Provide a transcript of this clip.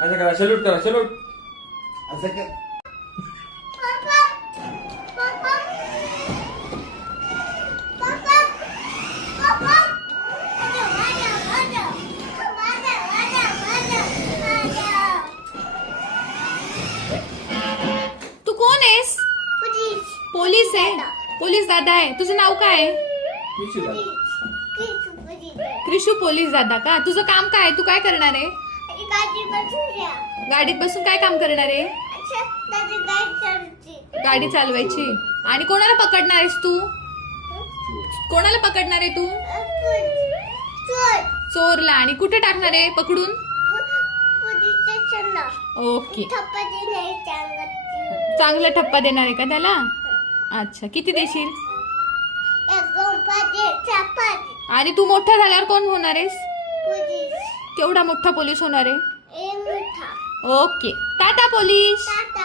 असं करा, सल्यूट करा, सल्यूट. असं कर. तू कोण आहेस? पोलीस आहे. पोलीस दादा आहे. तुझं नाव काय आहे? क्रिशू पोलीस दादा का? तुझं काम काय? तू काय करणार आहे? गाडीत बसून काय काम करणार आहे? गाडी चालवायची. आणि कोणाला पकडणार आहेस तू? कोणाला पकडणार आहे तू? चोरला. आणि कुठे टाकणार आहे पकडून? ओके. चांगला ठप्पा देणार आहे का त्याला? अच्छा, किती देशील? आणि तू मोठा झाल्यावर कोण होणार आहेस? केवढा मोठा पोलीस होणार आहे? ओके. टाटा पोलीस.